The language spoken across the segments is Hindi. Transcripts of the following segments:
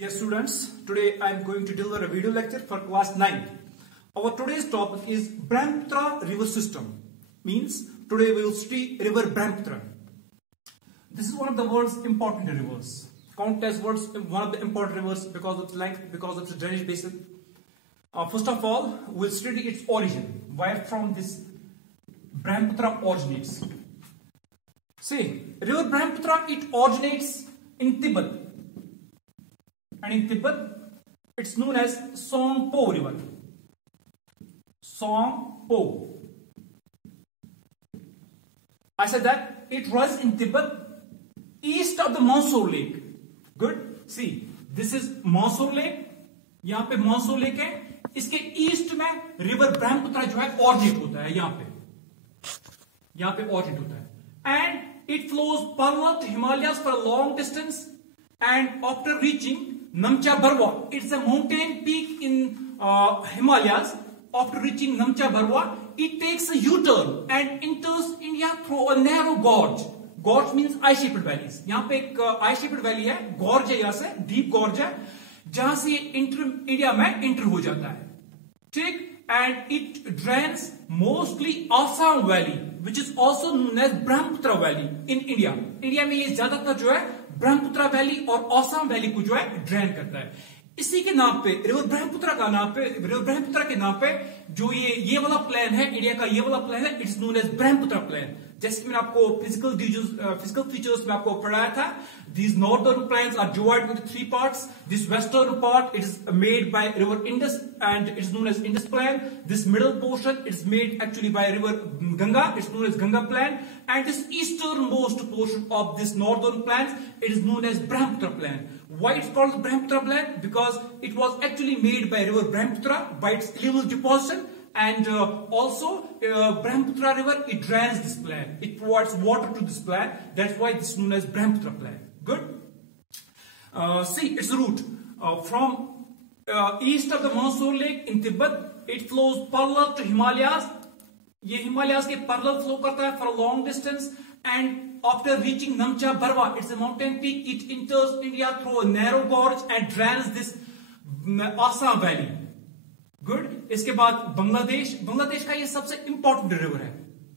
Dear students, today I am going to deliver a video lecture for class 9. Our today's topic is Brahmaputra river system. Means today we will study river Brahmaputra. This is one of the world's important rivers. Countless words, one of the important rivers because of its length, because of its drainage basin. First of all, we will study its origin. Where from this Brahmaputra originates. See, river Brahmaputra, it originates in Tibet. And in Tibet, it's known as Songpo river. Songpo. I said that it runs in Tibet, east of the Mandsaur Lake. Good. See, this is Mandsaur Lake. यहाँ पे Mandsaur Lake है. इसके ईस्ट में रिवर ब्रह्मपुत्र जो है ऑरिजिनेट होता है यहाँ पे ऑरिजिनेट होता है. And it flows parallel to Himalayas for a long distance, and after reaching Namcha Barwa, it's a mountain peak in Himalayas. After reaching Namcha Barwa, it takes a U-turn and enters India through a narrow gorge. Gorge means eye-shaped valleys. यहाँ पे एक eye-shaped valley है, gorge है, यहाँ से deep gorge है, जहां से इंडिया में इंटर हो जाता है. ठीक. And it drains mostly Assam Valley, which is also known as Brahmaputra Valley in India. India में ये ज्यादातर जो है ब्रह्मपुत्र वैली और असम वैली को जो है ड्रेन करता है. इसी के नाम पे रिवर ब्रह्मपुत्र के नाम पे जो ये वाला प्लान है, इंडिया का ये वाला प्लान है, it's known as Brahmaputra plan. जैसे कि मैंने आपको फिजिकल फीचर्स में आपको पढ़ाया था. These northern plains are divided into three parts. This western part, it is made by river Indus and it is known as Indus Plain. This middle portion, it is made actually by river Ganga. It's known as Ganga Plain. And this easternmost portion of this northern plains, it is known as Brahmaputra Plain. Why it's called Brahmaputra Plain? Because it was actually made by river Brahmaputra by its alluvial deposition. And also Brahmaputra river, it drains this plain. It provides water to this plain. That's why this is known as Brahmaputra Plain. Good. See its route from east of the Mandsaur Lake in Tibet. It flows parallel to Himalayas. ये Himalayas के parallel flow करता है for a long distance. And after reaching Namcha Barwa, it's a mountain peak. It enters India through a narrow gorge and drains this Assam Valley. Good. इसके बाद बांग्लादेश का ये सबसे इंपॉर्टेंट रिवर है.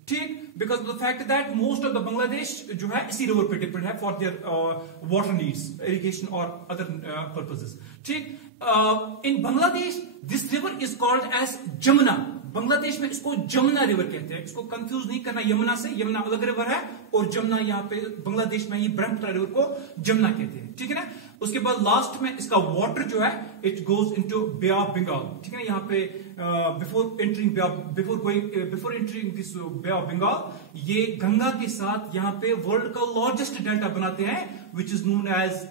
ठीक. Because of the fact that most of the Bangladesh जो है इसी रिवर पे डिपेंड है for their water needs, irrigation or other purposes. ठीक. In Bangladesh, this river is called as Jamuna. Bangladesh में इसको जमुना रिवर कहते हैं. इसको कंफ्यूज नहीं करना यमुना से. यमुना अलग रिवर है और जमुना यहाँ पे बांग्लादेश में ये ब्रह्मपुत्र रिवर को जमुना कहते हैं. ठीक है ना. उसके बाद लास्ट में इसका वाटर जो है it goes into Bay of Bengal. ठीक है ना. यहाँ पे before entering this Bay of Bengal, ये गंगा के साथ यहाँ पे वर्ल्ड का लार्जेस्ट डेल्टा बनाते हैं, विच इज नोन एज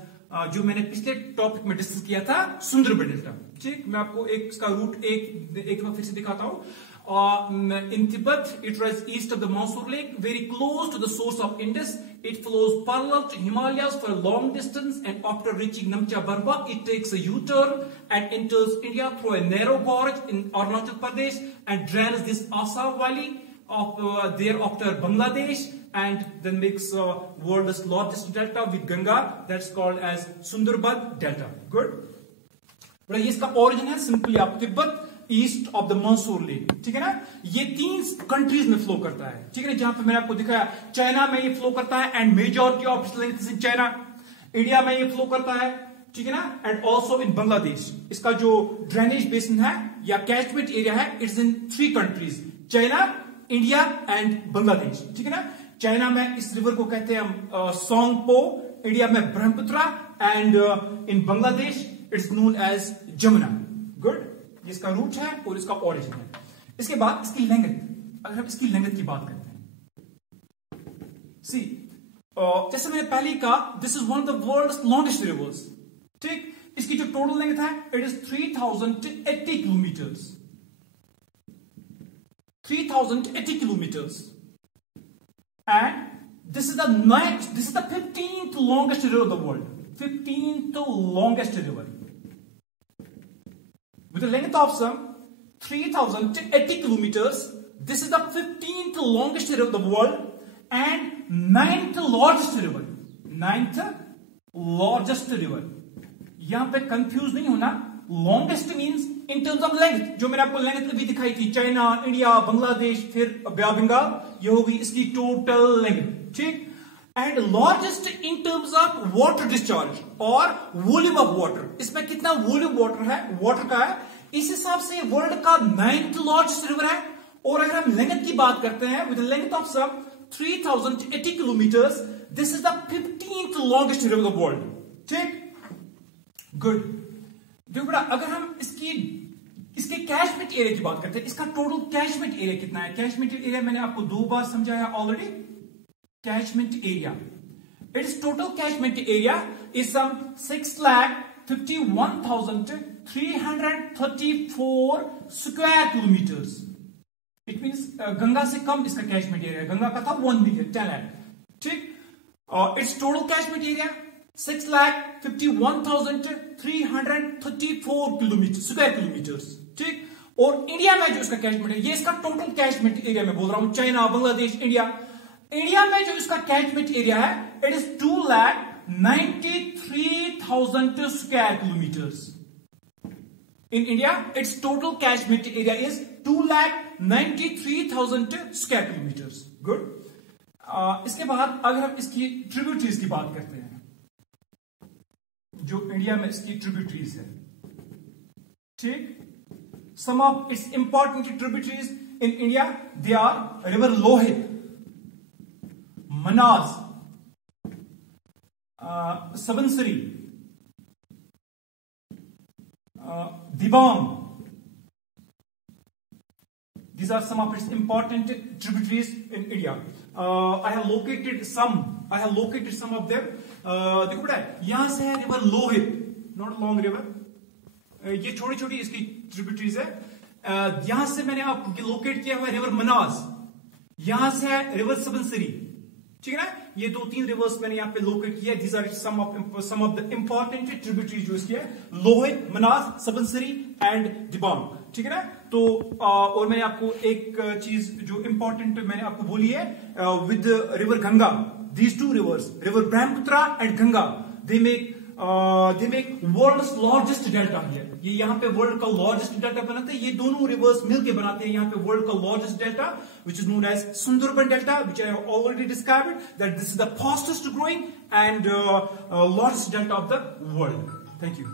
जो मैंने पिछले टॉपिक में डिस्कस किया था, सुंदरबन डेल्टा. ठीक. मैं आपको इसका रूट एक बार फिर से दिखाता हूं. In Tibet, it runs east of the Mandsaur Lake, very close to the source of Indus. It flows parallel to Himalayas for a long distance, and after reaching Namcha Barwa, it takes a U-turn and enters India through a narrow gorge in Arunachal Pradesh and drains this Assam Valley thereafter Bangladesh, and then makes world's largest delta with Ganga. That's called as Sundarban Delta. Good. ये इसका ओरिजिन है सिंपली आप तिब्बत ईस्ट ऑफ द मंसूर लेक. ठीक है ना. ये 3 कंट्रीज में फ्लो करता है. ठीक है ना. जहां पे मैंने आपको दिखाया चाइना में ये फ्लो करता है and majority of its length is in China. India में ये फ्लो करता है. ठीक है ना. And also in Bangladesh. इसका जो ड्रेनेज बेसिन है या कैचमेंट एरिया है, it's in 3 countries, China, India and Bangladesh. ठीक है ना. चाइना में इस रिवर को कहते हैं हम सोंगपो, इंडिया में Brahmaputra and in Bangladesh it's known as Jamuna. Good. इसका रूट है और इसका ओरिजिन है. इसके बाद इसकी लेंथ, अगर हम इसकी लेंथ की बात करते हैं, सी जैसे मैंने पहले ही कहा, this is one of the world's longest rivers. ठीक. इसकी जो टोटल लेंथ है it is 3080 kilometres. 3080 kilometers, and this is the 15th longest river of the world. 15th longest river with a length of some 3080 kilometers. This is the 15th longest river of the world and 9th largest river. 9th largest river. यहां पे कंफ्यूज नहीं होना, longest means in terms of length, जो मैंने आपको लेंथ अभी दिखाई थी, चाइना, इंडिया, बांग्लादेश, फिर बंगाल, ये होगी इसकी टोटल लेंथ, ठीक। And largest in terms of water discharge और वॉल्यूम ऑफ वाटर, इसमें कितना वॉल्यूम वाटर है, वाटर का है, इस हिसाब से वर्ल्ड का 9th लार्जेस्ट रिवर है। और अगर हम लेंथ की बात करते हैं, with length of some 3080 kilometres, this is the 15th longest river of the world, ठीक। गुड। देखो बेटा, अगर हम इसके कैचमेंट एरिया की बात करते हैं, इसका टोटल कैचमेंट एरिया कितना है? कैचमेंट एरिया मैंने आपको 2 बार समझाया already. Catchment area, it's total catchment area is some 6,51,334 square kilometres. It means Ganga से कम इसका कैचमेंट एरिया, गंगा का था 1 मिलियन 10 लाख, ठीक। It's total catchment area 6,51,334 kilometre square kilometres, ठीक। और इंडिया में जो इसका कैचमेंट है, ये इसका टोटल कैचमेंट एरिया में बोल रहा हूं, चाइना, बांग्लादेश, इंडिया में जो इसका कैचमेंट एरिया है, it is 2,93,000 square kilometres. In India it's total catchment area is 2,93,000 square kilometres. Good. इसके बाद अगर हम इसकी ट्रिब्यूटरीज की बात करते हैं, जो इंडिया में इसकी ट्रिब्यूटरीज है, ठीक। Some of its important tributaries in India, they are river Lohit, Manas, Subansiri, Dibang. These are some of its important tributaries in India. I have located some of them. देखो बेटा, यहां से है river Lohit, not long river, ये छोटी छोटी इसकी ट्रिब्यूटरीज है. यहां से मैंने आपको लोकेट किया हुआ है रिवर मनास, यहां से है रिवर सबनसरी, ठीक है ना. ये 2-3 रिवर्स मैंने यहाँ पे लोकेट किया. These are some of the important tributaries जो इसकी है, लोहित, मनास, सबनसरी एंड दिबांग, ठीक है ना. तो और मैंने आपको एक चीज जो इंपॉर्टेंट मैंने आपको बोली है, with river Ganga, these 2 rivers, river Brahmaputra and Ganga, they make world's largest delta here. ये यहाँ पे वर्ल्ड का लार्जेस्ट डेल्टा बनाते हैं. ये दोनों रिवर्स मिलकर बनाते हैं यहाँ पे वर्ल्ड का largest delta, which is known as Sundarban Delta, which I have already described that this is the fastest growing and largest delta of the world. Thank you.